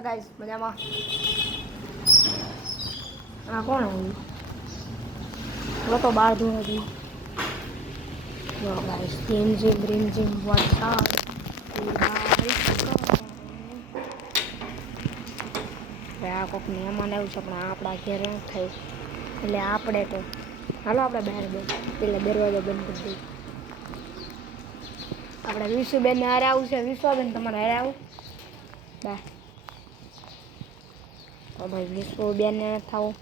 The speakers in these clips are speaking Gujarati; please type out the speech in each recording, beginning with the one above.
ગાઈસ મજામાં. આ કોણ આવ્યું? वो तो बाहर दूर है जो गाइस रिम जिम वरसाद આ કોક મહેમાન આવ્યું છે પણ આપણા ઘેર ન થાય એટલે આપણે તો હાલો આપણે બહાર પેલા દરવાજો બંધ કરી દઈએ. આપણે વિશુબેન હારે આવું છે. વિશ્વાબેન તમારે હારે આવું બા તો ભાઈ વિશુબેન ને થાવું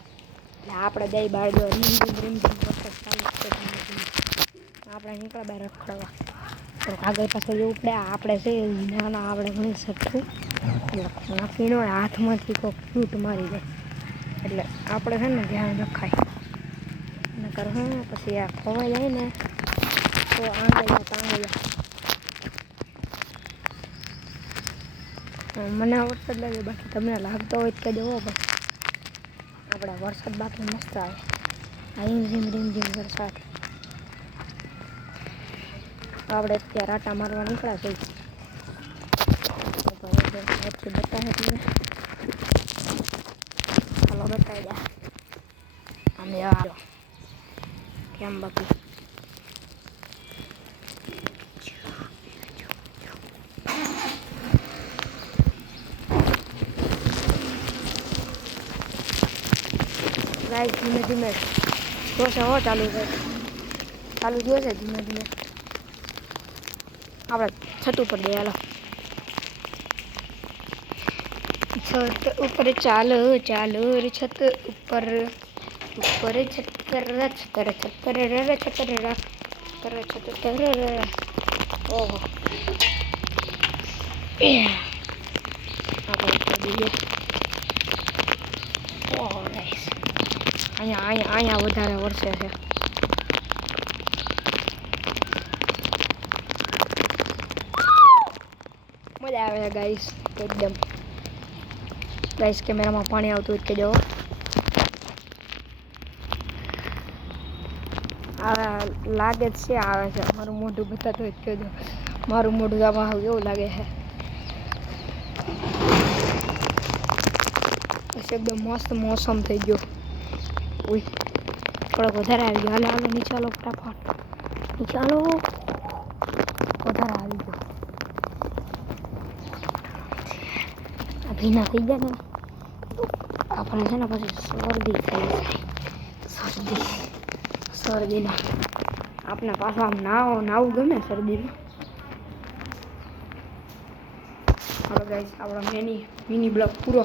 એટલે આપણે દઈ બાર દો રીમ વરસાદ ચાલુ છે. આપણે નીકળ્યા બહાર રખડવા તો આગળ પાછળ જવું પડે. આપણે છે નાના આપણે ઘણી સરખું નાખીને હાથમાંથી કોઈક ફ્રૂટ મારી જાય એટલે આપણે છે ને ધ્યાન રખાય નકર હું પછી આ ખોવાઈ જાય ને તો આંગળીયા તાંગળીયા. મને વરસાદ લાગે બાકી તમને લાગતો હોય કે જવો ભાઈ આપણા વરસાદ બાકી મસ્ત આવે. રીમ જીમ વરસાદ આપણે અત્યારે આટા મારવા નીકળ્યા છે. બતાવે તમને ચાલો બતાવી દે અમે આવ્યો કેમ બાકી ગાઈસ ધીમે ધીમે જોશે હો ચાલુ થયો છે ધીમે ધીમે. આપણે છત ઉપર દે હાલો छत ऊपर चालो चालो रे छत ऊपर ऊपर छतर छतर छतर रे छतर रे छतर रे ओहो ओहो नाइस. અહીંયા વધારે વરસે છે. મજા આવે છે ગાઈસ એકદમ. ગાઈસ કેમેરામાં પાણી આવતું હોય કે જો આ લાગે જ છે આવે છે. મારું મોઢું બતાતું હોય કે જો મારું મોઢું આમાં એવું લાગે છે. બસ એકદમ મસ્ત મોસમ થઈ ગયો. ઉઈ થોડોક વધારે આવી ગયો. હાલો નીચે હાલો ફટાફટ નીચે હાલો વધારે આવી ગયો. આ ભીના થઈ ગયા ને આપણે છે ને પછી શરદી થઈ જાય. શરદીના આપણે પાછું આમ નાવું ગમે શરદીમાં. હાલો ગાઈસ આપણો મિની બ્લોગ પૂરો.